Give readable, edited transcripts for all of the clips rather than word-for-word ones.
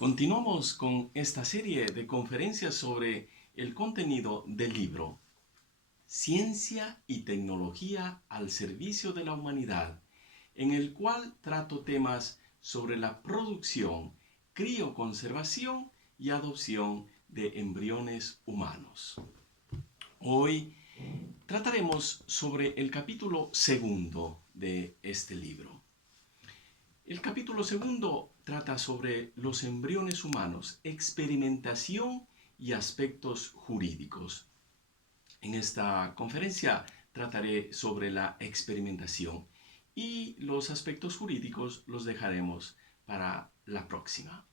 Continuamos con esta serie de conferencias sobre el contenido del libro Ciencia y tecnología al servicio de la humanidad, en el cual trato temas sobre la producción, crioconservación y adopción de embriones humanos. Hoy trataremos sobre el capítulo segundo de este libro. El capítulo segundo trata sobre los embriones humanos, experimentación y aspectos jurídicos. En esta conferencia trataré sobre la experimentación y los aspectos jurídicos los dejaremos para la próxima.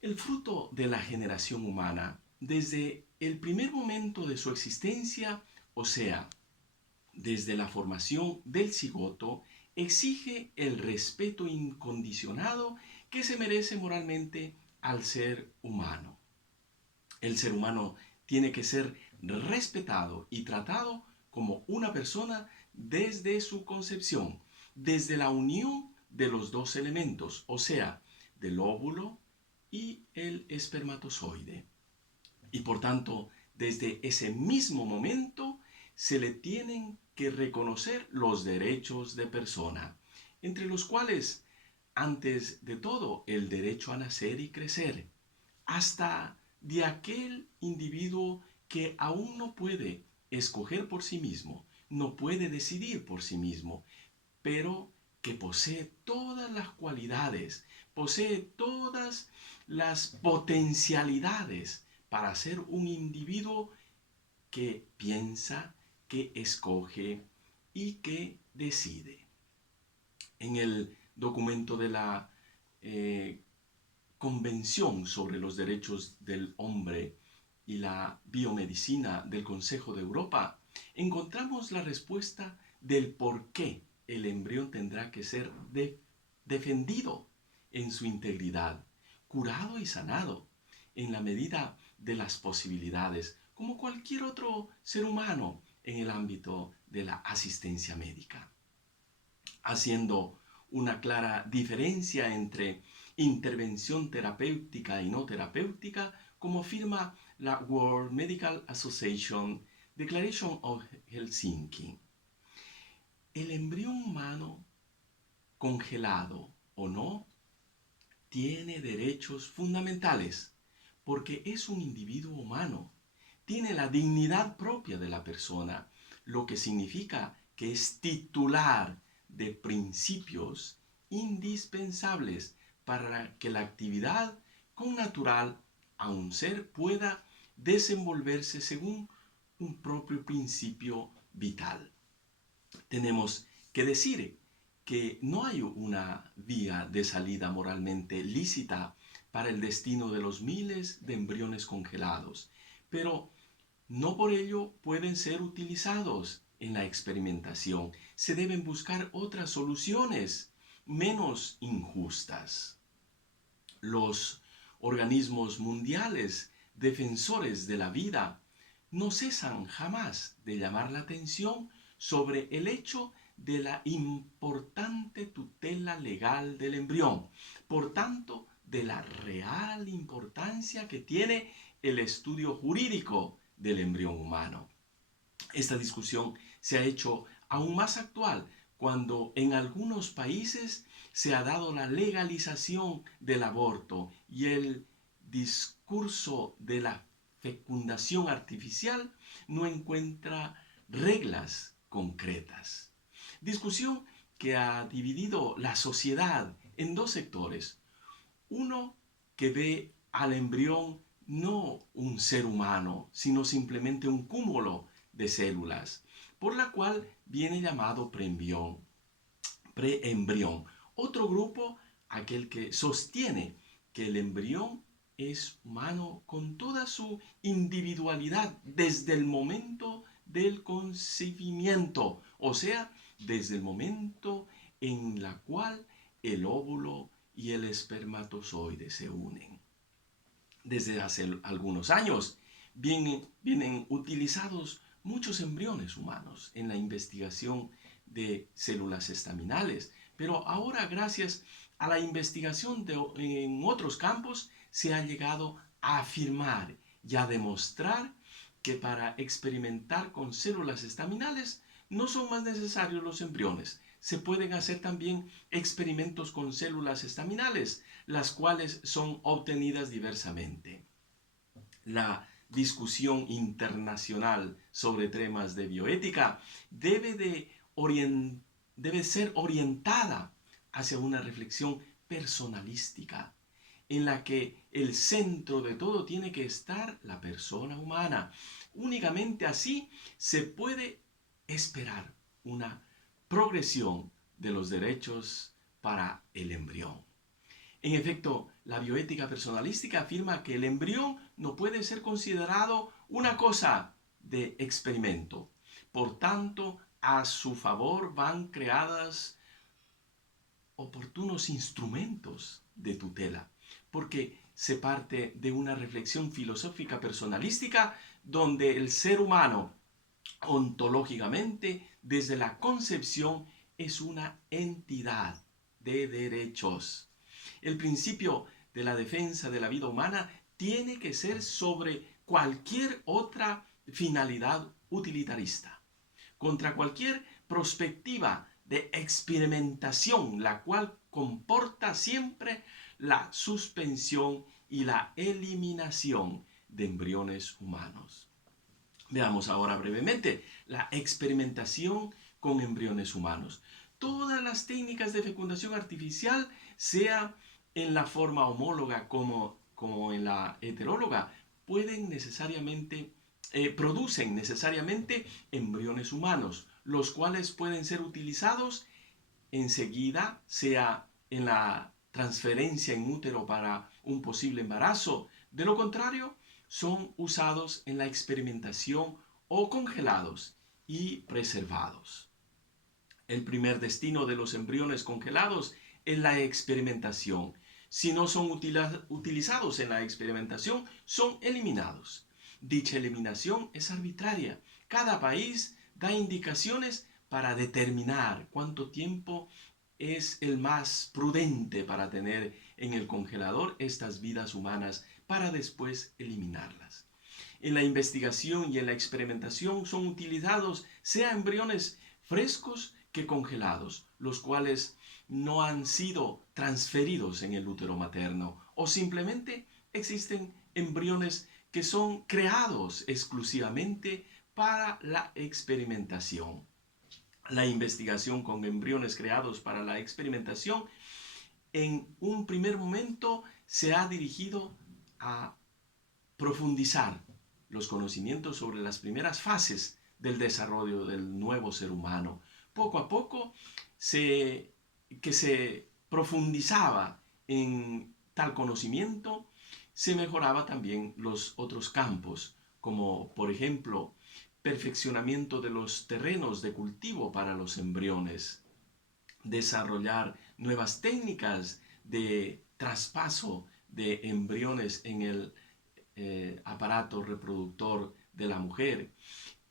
El fruto de la generación humana, desde el primer momento de su existencia, o sea, desde la formación del cigoto, exige el respeto incondicionado que se merece moralmente al ser humano. El ser humano tiene que ser respetado y tratado como una persona desde su concepción, desde la unión de los dos elementos, o sea, del óvulo y el espermatozoide. Y por tanto, desde ese mismo momento se le tienen que reconocer los derechos de persona, entre los cuales, antes de todo, el derecho a nacer y crecer, hasta de aquel individuo que aún no puede escoger por sí mismo, no puede decidir por sí mismo, pero que posee todas las cualidades, posee todas las potencialidades para ser un individuo que piensa, que escoge y que decide. En el documento de la Convención sobre los Derechos del Hombre y la Biomedicina del Consejo de Europa, encontramos la respuesta del por qué el embrión tendrá que ser defendido en su integridad, curado y sanado, en la medida de las posibilidades, como cualquier otro ser humano en el ámbito de la asistencia médica, haciendo una clara diferencia entre intervención terapéutica y no terapéutica, como afirma la World Medical Association Declaration of Helsinki. El embrión humano, congelado o no, tiene derechos fundamentales porque es un individuo humano. Tiene la dignidad propia de la persona, lo que significa que es titular de principios indispensables para que la actividad connatural a un ser pueda desenvolverse según un propio principio vital. Tenemos que decir que no hay una vía de salida moralmente lícita para el destino de los miles de embriones congelados, pero no por ello pueden ser utilizados en la experimentación. Se deben buscar otras soluciones menos injustas. Los organismos mundiales defensores de la vida no cesan jamás de llamar la atención sobre el hecho de la importante tutela legal del embrión, por tanto, de la real importancia que tiene el estudio jurídico del embrión humano. Esta discusión se ha hecho aún más actual cuando en algunos países se ha dado la legalización del aborto y el discurso de la fecundación artificial no encuentra reglas concretas. Discusión que ha dividido la sociedad en dos sectores. Uno que ve al embrión no un ser humano, sino simplemente un cúmulo de células, por la cual viene llamado preembrión. Otro grupo, aquel que sostiene que el embrión es humano con toda su individualidad desde el momento del concebimiento, o sea, desde el momento en la cual el óvulo y el espermatozoide se unen. Desde hace algunos años vienen utilizados muchos embriones humanos en la investigación de células estaminales, pero ahora gracias a la investigación en otros campos, se ha llegado a afirmar y a demostrar que para experimentar con células estaminales no son más necesarios los embriones. Se pueden hacer también experimentos con células estaminales, las cuales son obtenidas diversamente. La discusión internacional sobre temas de bioética debe ser orientada hacia una reflexión personalística, en la que el centro de todo tiene que estar la persona humana. Únicamente así se puede esperar una progresión de los derechos para el embrión. En efecto, la bioética personalística afirma que el embrión no puede ser considerado una cosa de experimento. Por tanto, a su favor van creadas oportunos instrumentos de tutela, porque se parte de una reflexión filosófica personalística donde el ser humano, ontológicamente, desde la concepción, es una entidad de derechos. El principio de la defensa de la vida humana tiene que ser sobre cualquier otra finalidad utilitarista, contra cualquier perspectiva de experimentación, la cual comporta siempre la suspensión y la eliminación de embriones humanos. Veamos ahora brevemente la experimentación con embriones humanos. Todas las técnicas de fecundación artificial, sea en la forma homóloga como en la heteróloga, producen necesariamente embriones humanos, los cuales pueden ser utilizados enseguida, sea en la transferencia en útero para un posible embarazo. De lo contrario, son usados en la experimentación o congelados y preservados. El primer destino de los embriones congelados es la experimentación. Si no son utilizados en la experimentación, son eliminados. Dicha eliminación es arbitraria. Cada país da indicaciones para determinar cuánto tiempo es el más prudente para tener en el congelador estas vidas humanas para después eliminarlas. En la investigación y en la experimentación son utilizados sea embriones frescos que congelados, los cuales no han sido transferidos en el útero materno, o simplemente existen embriones que son creados exclusivamente para la experimentación. La investigación con embriones creados para la experimentación en un primer momento se ha dirigido a profundizar los conocimientos sobre las primeras fases del desarrollo del nuevo ser humano. Poco a poco que se profundizaba en tal conocimiento, se mejoraba también los otros campos, como por ejemplo perfeccionamiento de los terrenos de cultivo para los embriones, desarrollar nuevas técnicas de traspaso de embriones en el aparato reproductor de la mujer,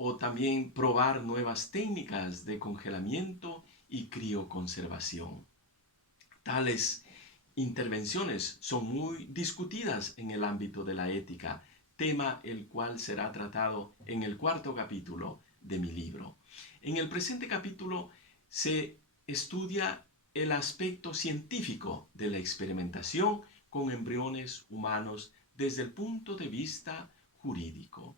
o también probar nuevas técnicas de congelamiento y crioconservación. Tales intervenciones son muy discutidas en el ámbito de la ética, tema el cual será tratado en el cuarto capítulo de mi libro. En el presente capítulo se estudia el aspecto científico de la experimentación con embriones humanos desde el punto de vista jurídico.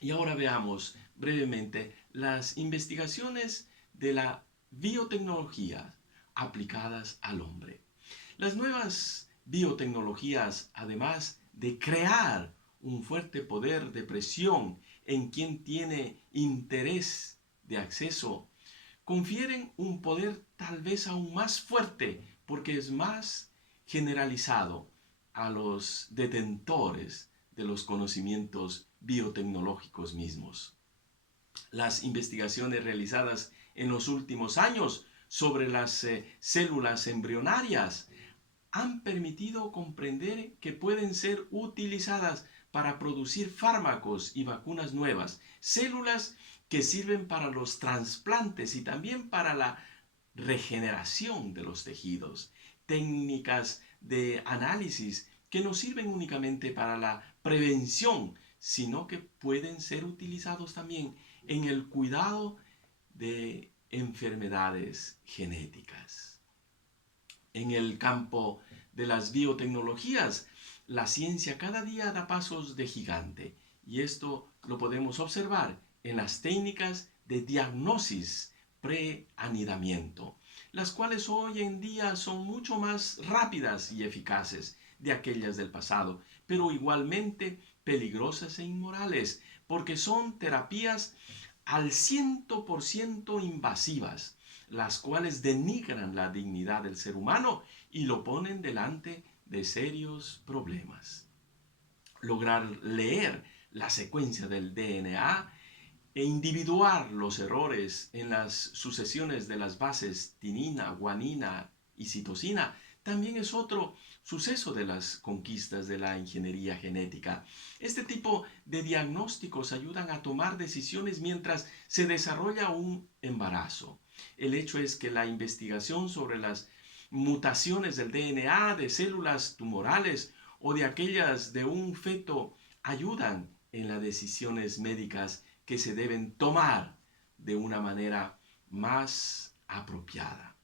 Y ahora veamos brevemente las investigaciones de la biotecnología aplicadas al hombre. Las nuevas biotecnologías, además de crear un fuerte poder de presión en quien tiene interés de acceso, confieren un poder tal vez aún más fuerte porque es más generalizado a los detentores de los conocimientos biotecnológicos mismos. Las investigaciones realizadas en los últimos años sobre las células embrionarias han permitido comprender que pueden ser utilizadas para producir fármacos y vacunas nuevas, células que sirven para los trasplantes y también para la regeneración de los tejidos, técnicas de análisis que no sirven únicamente para la prevención, sino que pueden ser utilizados también en el cuidado de enfermedades genéticas. En el campo de las biotecnologías, la ciencia cada día da pasos de gigante y esto lo podemos observar en las técnicas de diagnosis pre-anidamiento, las cuales hoy en día son mucho más rápidas y eficaces de aquellas del pasado, pero igualmente peligrosas e inmorales, porque son terapias al 100% invasivas, las cuales denigran la dignidad del ser humano y lo ponen delante de serios problemas. Lograr leer la secuencia del DNA e individuar los errores en las sucesiones de las bases tinina, guanina y citosina también es otro suceso de las conquistas de la ingeniería genética. Este tipo de diagnósticos ayudan a tomar decisiones mientras se desarrolla un embarazo. El hecho es que la investigación sobre las mutaciones del DNA de células tumorales o de aquellas de un feto ayudan en las decisiones médicas que se deben tomar de una manera más apropiada.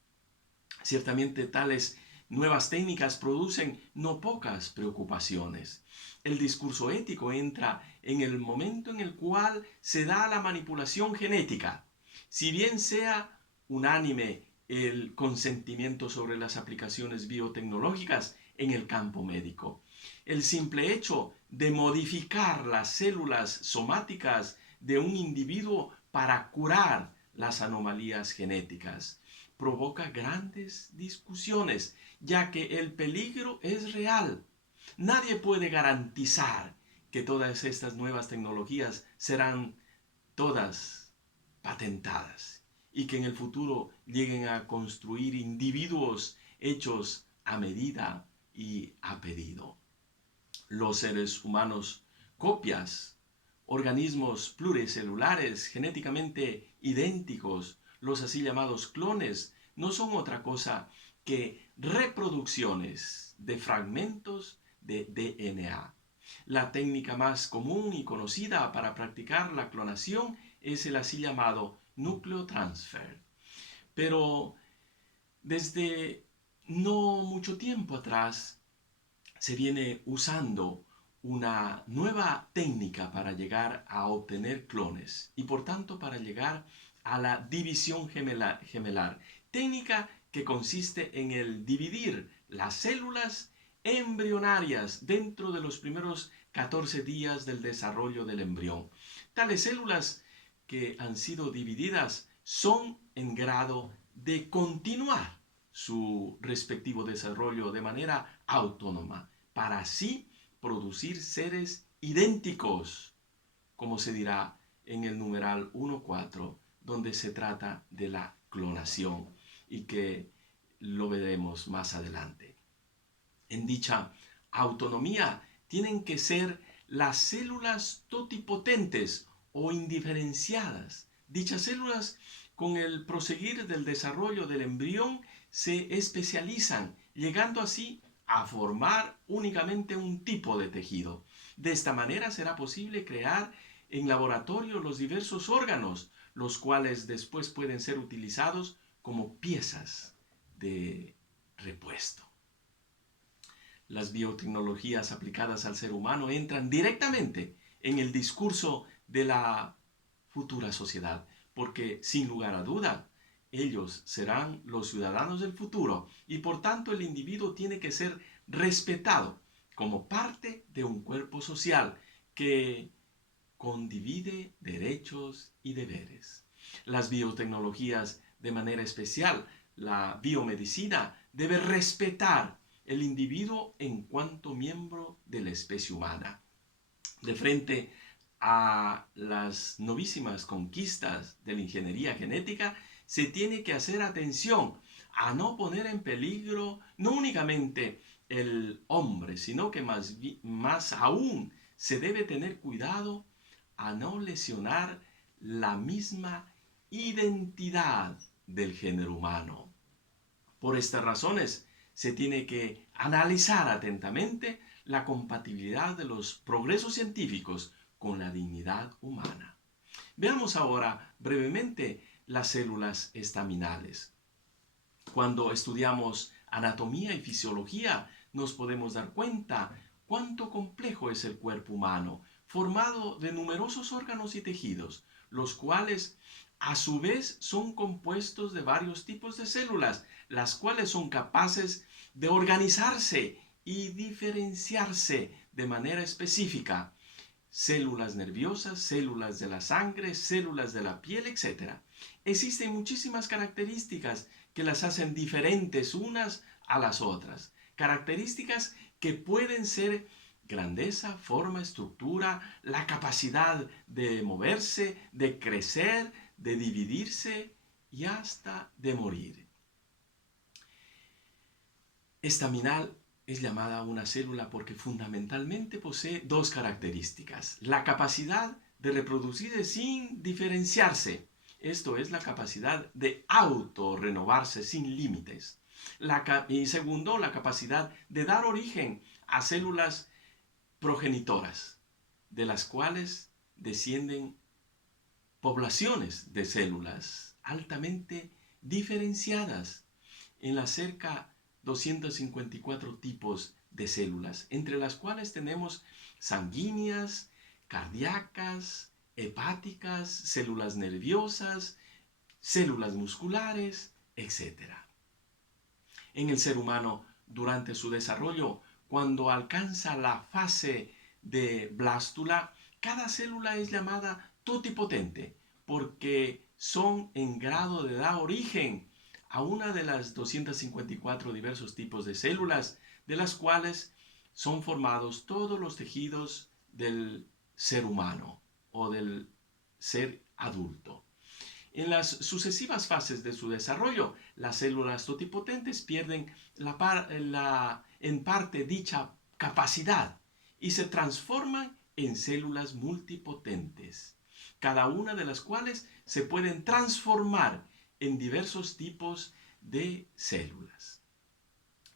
Ciertamente tales nuevas técnicas producen no pocas preocupaciones. El discurso ético entra en el momento en el cual se da la manipulación genética. Si bien sea unánime el consentimiento sobre las aplicaciones biotecnológicas en el campo médico, el simple hecho de modificar las células somáticas de un individuo para curar las anomalías genéticas provoca grandes discusiones, ya que el peligro es real. Nadie puede garantizar que todas estas nuevas tecnologías serán todas patentadas y que en el futuro lleguen a construir individuos hechos a medida y a pedido. Los seres humanos, copias, organismos pluricelulares genéticamente idénticos, los así llamados clones, no son otra cosa que reproducciones de fragmentos de DNA. La técnica más común y conocida para practicar la clonación es el así llamado nucleotransfer. Pero desde no mucho tiempo atrás se viene usando una nueva técnica para llegar a obtener clones y por tanto para llegar a la división gemelar. Técnica que consiste en el dividir las células embrionarias dentro de los primeros 14 días del desarrollo del embrión. Tales células que han sido divididas son en grado de continuar su respectivo desarrollo de manera autónoma, para así producir seres idénticos, como se dirá en el numeral 1.4, donde se trata de la clonación y que lo veremos más adelante. En dicha autonomía tienen que ser las células totipotentes o indiferenciadas. Dichas células, con el proseguir del desarrollo del embrión, se especializan, llegando así a formar únicamente un tipo de tejido. De esta manera será posible crear en laboratorio los diversos órganos, los cuales después pueden ser utilizados como piezas de repuesto. Las biotecnologías aplicadas al ser humano entran directamente en el discurso de la futura sociedad, porque sin lugar a duda, ellos serán los ciudadanos del futuro y por tanto el individuo tiene que ser respetado como parte de un cuerpo social que condivide derechos y deberes. Las biotecnologías, de manera especial la biomedicina, debe respetar el individuo en cuanto miembro de la especie humana. De frente a las novísimas conquistas de la ingeniería genética, se tiene que hacer atención a no poner en peligro no únicamente el hombre, sino que más aún se debe tener cuidado a no lesionar la misma identidad del género humano. Por estas razones, se tiene que analizar atentamente la compatibilidad de los progresos científicos con la dignidad humana. Veamos ahora brevemente las células estaminales. Cuando estudiamos anatomía y fisiología, nos podemos dar cuenta cuánto complejo es el cuerpo humano, formado de numerosos órganos y tejidos, los cuales a su vez son compuestos de varios tipos de células, las cuales son capaces de organizarse y diferenciarse de manera específica. Células nerviosas, células de la sangre, células de la piel, etc. Existen muchísimas características que las hacen diferentes unas a las otras. Características que pueden ser grandeza, forma, estructura, la capacidad de moverse, de crecer, de dividirse y hasta de morir. Estaminal es llamada una célula porque fundamentalmente posee dos características: la capacidad de reproducirse sin diferenciarse, esto es la capacidad de autorrenovarse sin límites. Y segundo, la capacidad de dar origen a células progenitoras, de las cuales descienden poblaciones de células altamente diferenciadas en la cerca 254 tipos de células, entre las cuales tenemos sanguíneas, cardíacas, hepáticas, células nerviosas, células musculares, etc. En el ser humano, durante su desarrollo, cuando alcanza la fase de blástula, cada célula es llamada totipotente porque son en grado de dar origen a una de las 254 diversos tipos de células, de las cuales son formados todos los tejidos del ser humano o del ser adulto. En las sucesivas fases de su desarrollo, las células totipotentes pierden en parte dicha capacidad y se transforman en células multipotentes, cada una de las cuales se pueden transformar en diversos tipos de células.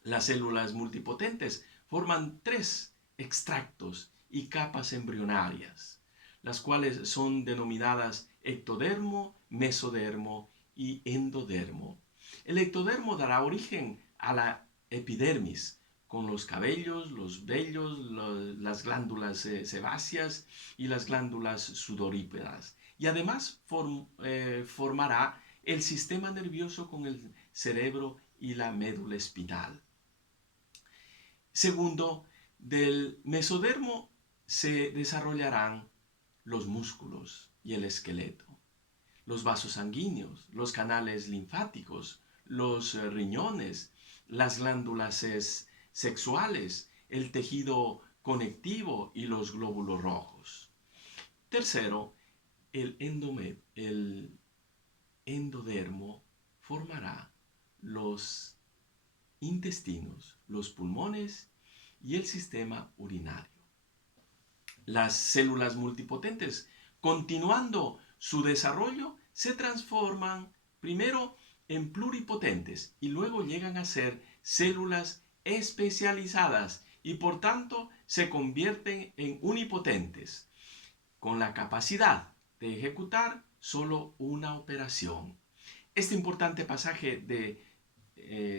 Las células multipotentes forman tres extractos y capas embrionarias, las cuales son denominadas ectodermo, mesodermo y endodermo. El ectodermo dará origen a la epidermis, con los cabellos, los vellos, las glándulas sebáceas y las glándulas sudoríparas. Y además formará el sistema nervioso con el cerebro y la médula espinal. Segundo, del mesodermo se desarrollarán los músculos y el esqueleto, los vasos sanguíneos, los canales linfáticos, los riñones, las glándulas sexuales, el tejido conectivo y los glóbulos rojos. Tercero, el endodermo formará los intestinos, los pulmones y el sistema urinario. Las células multipotentes, continuando su desarrollo, se transforman primero en pluripotentes y luego llegan a ser células especializadas y por tanto se convierten en unipotentes, con la capacidad de ejecutar solo una operación. Este importante pasaje de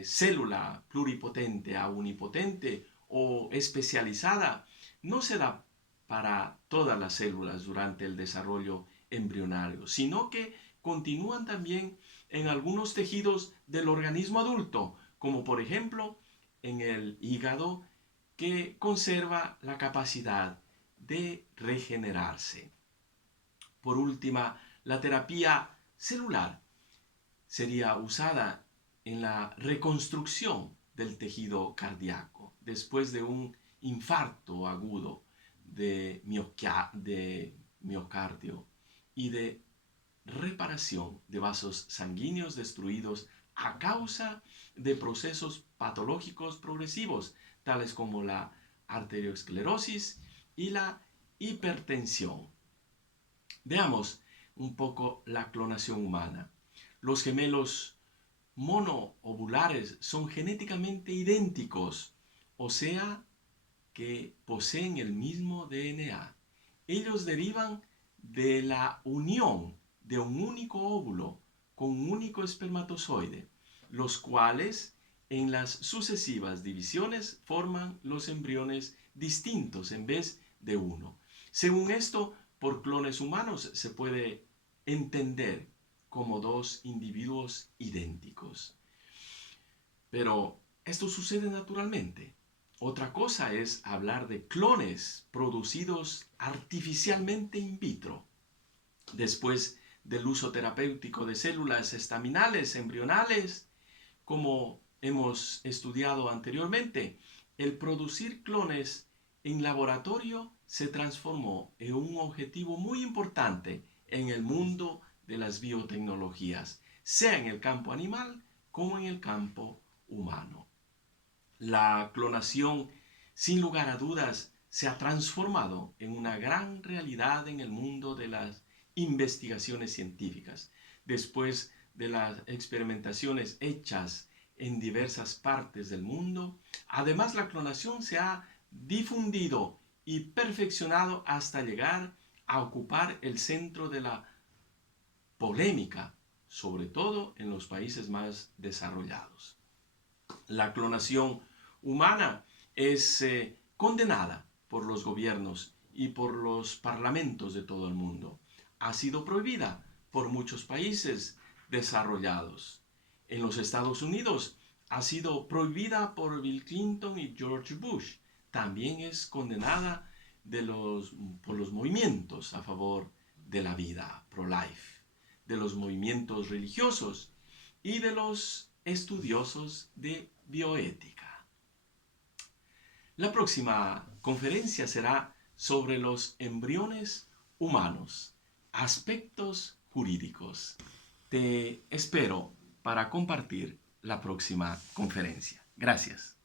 célula pluripotente a unipotente o especializada no se da para todas las células durante el desarrollo embrionario, sino que continúan también en algunos tejidos del organismo adulto, como por ejemplo en el hígado, que conserva la capacidad de regenerarse. Por última, la terapia celular sería usada en la reconstrucción del tejido cardíaco después de un infarto agudo de miocardio y de reparación de vasos sanguíneos destruidos a causa de procesos patológicos progresivos, tales como la arteriosclerosis y la hipertensión. Veamos un poco la clonación humana. Los gemelos monoovulares son genéticamente idénticos, o sea, que poseen el mismo DNA. Ellos derivan de la unión de un único óvulo con un único espermatozoide, los cuales en las sucesivas divisiones forman los embriones distintos en vez de uno. Según esto, por clones humanos se puede entender como dos individuos idénticos. Pero esto sucede naturalmente. Otra cosa es hablar de clones producidos artificialmente in vitro, después del uso terapéutico de células estaminales embrionales, como hemos estudiado anteriormente. El producir clones en laboratorio se transformó en un objetivo muy importante en el mundo de las biotecnologías, sea en el campo animal como en el campo humano. La clonación, sin lugar a dudas, se ha transformado en una gran realidad en el mundo de las investigaciones científicas. Después de las experimentaciones hechas en diversas partes del mundo, además la clonación se ha difundido y perfeccionado hasta llegar a ocupar el centro de la polémica, sobre todo en los países más desarrollados. La clonación humana es condenada por los gobiernos y por los parlamentos de todo el mundo. Ha sido prohibida por muchos países desarrollados. En los Estados Unidos ha sido prohibida por Bill Clinton y George Bush. También es condenada por los movimientos a favor de la vida, pro-life, de los movimientos religiosos y de los estudiosos de bioética. La próxima conferencia será sobre los embriones humanos, aspectos jurídicos. Te espero para compartir la próxima conferencia. Gracias.